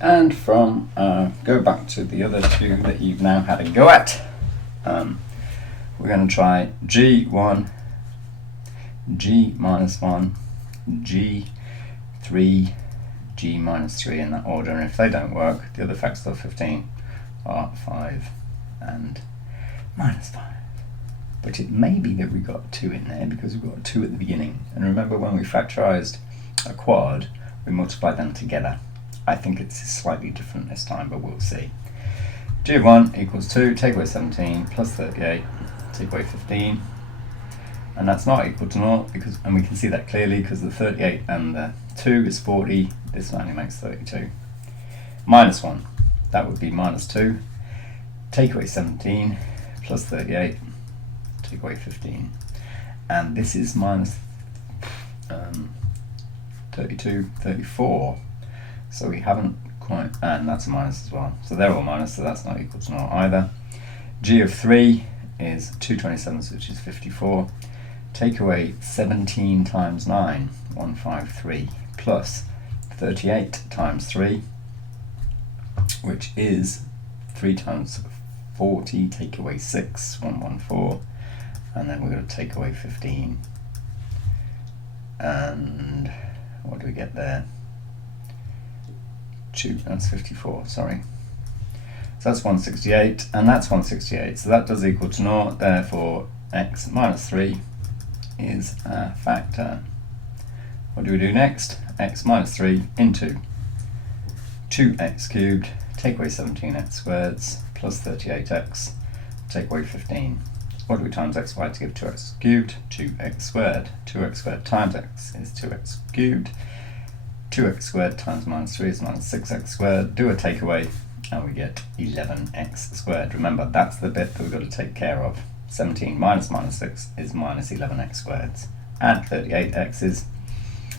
And from, go back to the other two that you've now had a go at. We're going to try G1, G minus 1, G3, G minus 3 in that order, and if they don't work, the other factors of 15 are 5 and minus 5. But it may be that we got 2 in there because we've got 2 at the beginning. And remember, when we factorised a quad, we multiplied them together. I think it's slightly different this time, but we'll see. G of 1 equals 2, take away 17, plus 38, take away 15. And that's not equal to 0, because, and we can see that clearly because the 38 and the 2 is 40, this only makes 32. Minus 1, that would be minus 2, take away 17, plus 38, take away 15. And this is minus 32, 34. So we haven't quite, and that's a minus as well. So they're all minus, so that's not equal to 0 either. G of 3 is 2 27s, which is 54. Take away 17 times 9, 153, plus 38 times 3, which is 3 times 40, take away 6, 114, and then we're going to take away 15. And what do we get there? 2, that's 54, sorry. So that's 168, and that's 168, so that does equal to 0, therefore x minus 3 is a factor. What do we do next? X minus 3 into 2x cubed, take away 17x squareds, plus 38x, take away 15. What do we times x by to give 2x cubed? 2x squared. 2x squared times x is 2x cubed. 2x squared times minus 3 is minus 6x squared. Do a takeaway, and we get 11x squared. Remember, that's the bit that we've got to take care of. 17 minus minus 6 is minus 11x squared. Add 38x's.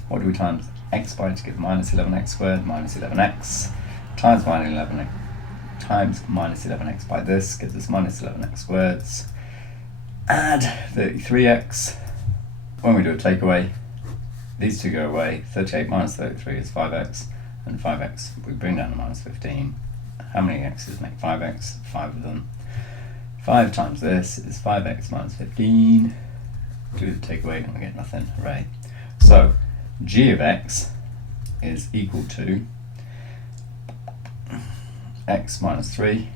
What do we times x by to give minus 11x squared? Minus 11x times minus 11x times minus 11x by this gives us minus 11x squared. Add 33x. When we do a takeaway, these two go away. 38 minus 33 is 5x, and 5x we bring down to minus 15. How many x's make 5x? 5 of them. 5 times this is 5x minus 15. Do the takeaway and we get nothing. Hooray. So g of x is equal to x minus 3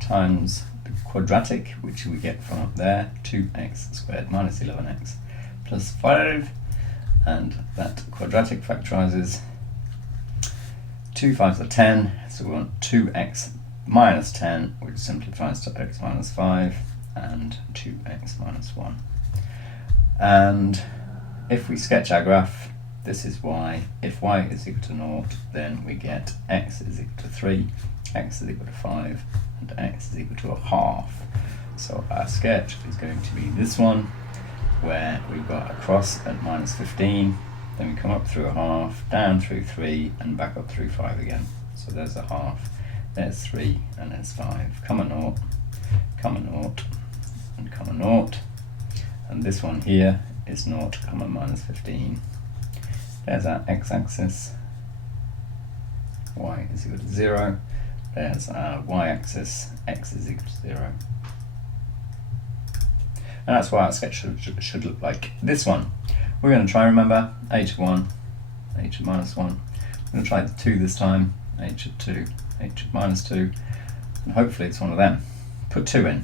times the quadratic, which we get from up there, 2x squared minus 11x plus 5, and that quadratic factorizes. 2 5s are 10, so we want 2x minus 10, which simplifies to x minus 5, and 2x minus 1. And if we sketch our graph, this is y. If y is equal to 0, then we get x is equal to 3, x is equal to 5, and x is equal to a half. So our sketch is going to be this one, where we've got a cross at minus 15, then we come up through a half, down through 3, and back up through 5 again. So there's a half, there's 3, and there's 5. Comma 0, comma 0, and comma 0. And this one here is 0, comma minus 15. There's our x-axis, y is equal to 0. There's our y-axis, x is equal to 0. And that's why our sketch should look like this one. We're going to try, remember, h of 1, h of minus 1. We're going to try the 2 this time, h of 2, h of minus 2, and hopefully it's one of them. Put 2 in.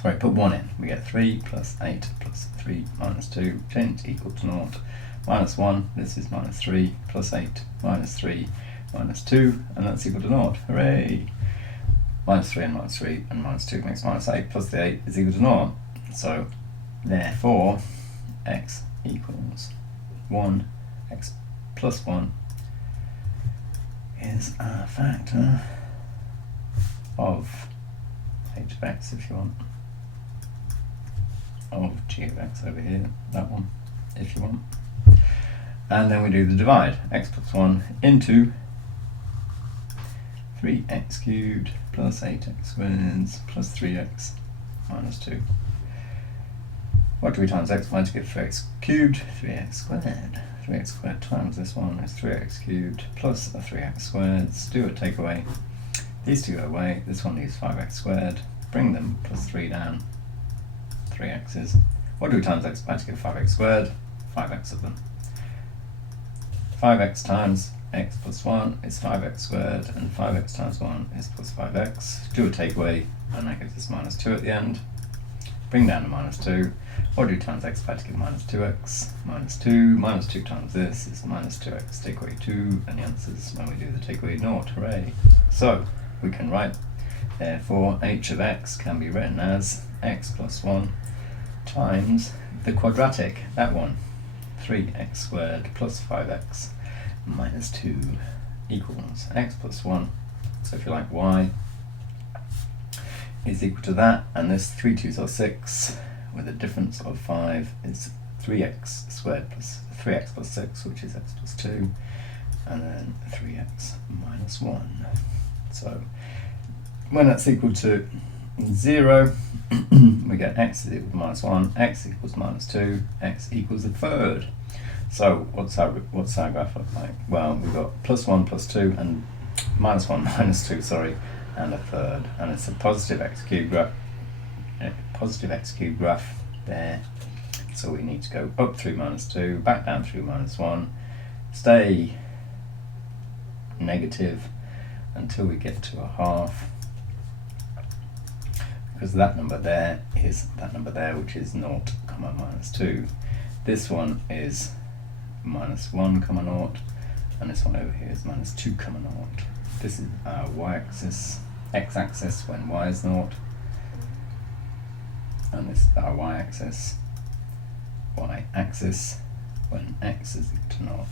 Sorry, put 1 in. We get 3 plus 8 plus 3 minus 2, change equal to 0. Minus 1, this is minus 3, plus 8, minus 3, minus 2, and that's equal to 0. Hooray! Minus 3 and minus 3 and minus 2 makes minus 8, plus the 8 is equal to 0. So, therefore, x equals 1, x plus 1 is a factor of h of x, if you want, of g of x over here, that one, if you want. And then we do the divide, x plus 1 into 3x cubed plus 8x squared plus 3x minus 2. What do we times x by to give 3x cubed? 3x squared. 3x squared times this one is 3x cubed plus a 3x squared. Let's do a takeaway. These two go away. This one leaves 5x squared. Bring them plus 3 down. 3x's. What do we times x by to give 5x squared? 5x of them. 5x times x plus 1 is 5x squared, and 5x times 1 is plus 5x. Do a takeaway, and that gives us minus 2 at the end. Bring down to minus 2. What do times x by to give minus 2x? Minus 2 times this is minus 2x. Take away 2, and the answer's, when we do the takeaway, 0. Hooray! So, we can write, therefore, h of x can be written as x plus 1 times the quadratic, that one, 3x squared plus 5x minus 2 equals x plus 1. So if you like, y is equal to that, and this 3 2s are 6, with a difference of 5 is 3x squared plus 3x plus 6, which is x plus 2, and then 3x minus 1. So when that's equal to 0, we get x is equal to minus 1, x equals minus 2, x equals a third. So what's our graph look like? Well, we've got plus 1 plus 2 and minus 1 minus 2, sorry, and a third, and it's a positive x cubed graph there. So we need to go up 3 minus 2, back down 3 minus 1, stay negative until we get to a half, because that number there is that number there, which is 0, minus 2. This one is minus 1, 0, and this one over here is minus 2, 0. This is our y-axis, x-axis when y is 0, and this is our y-axis when x is equal to 0.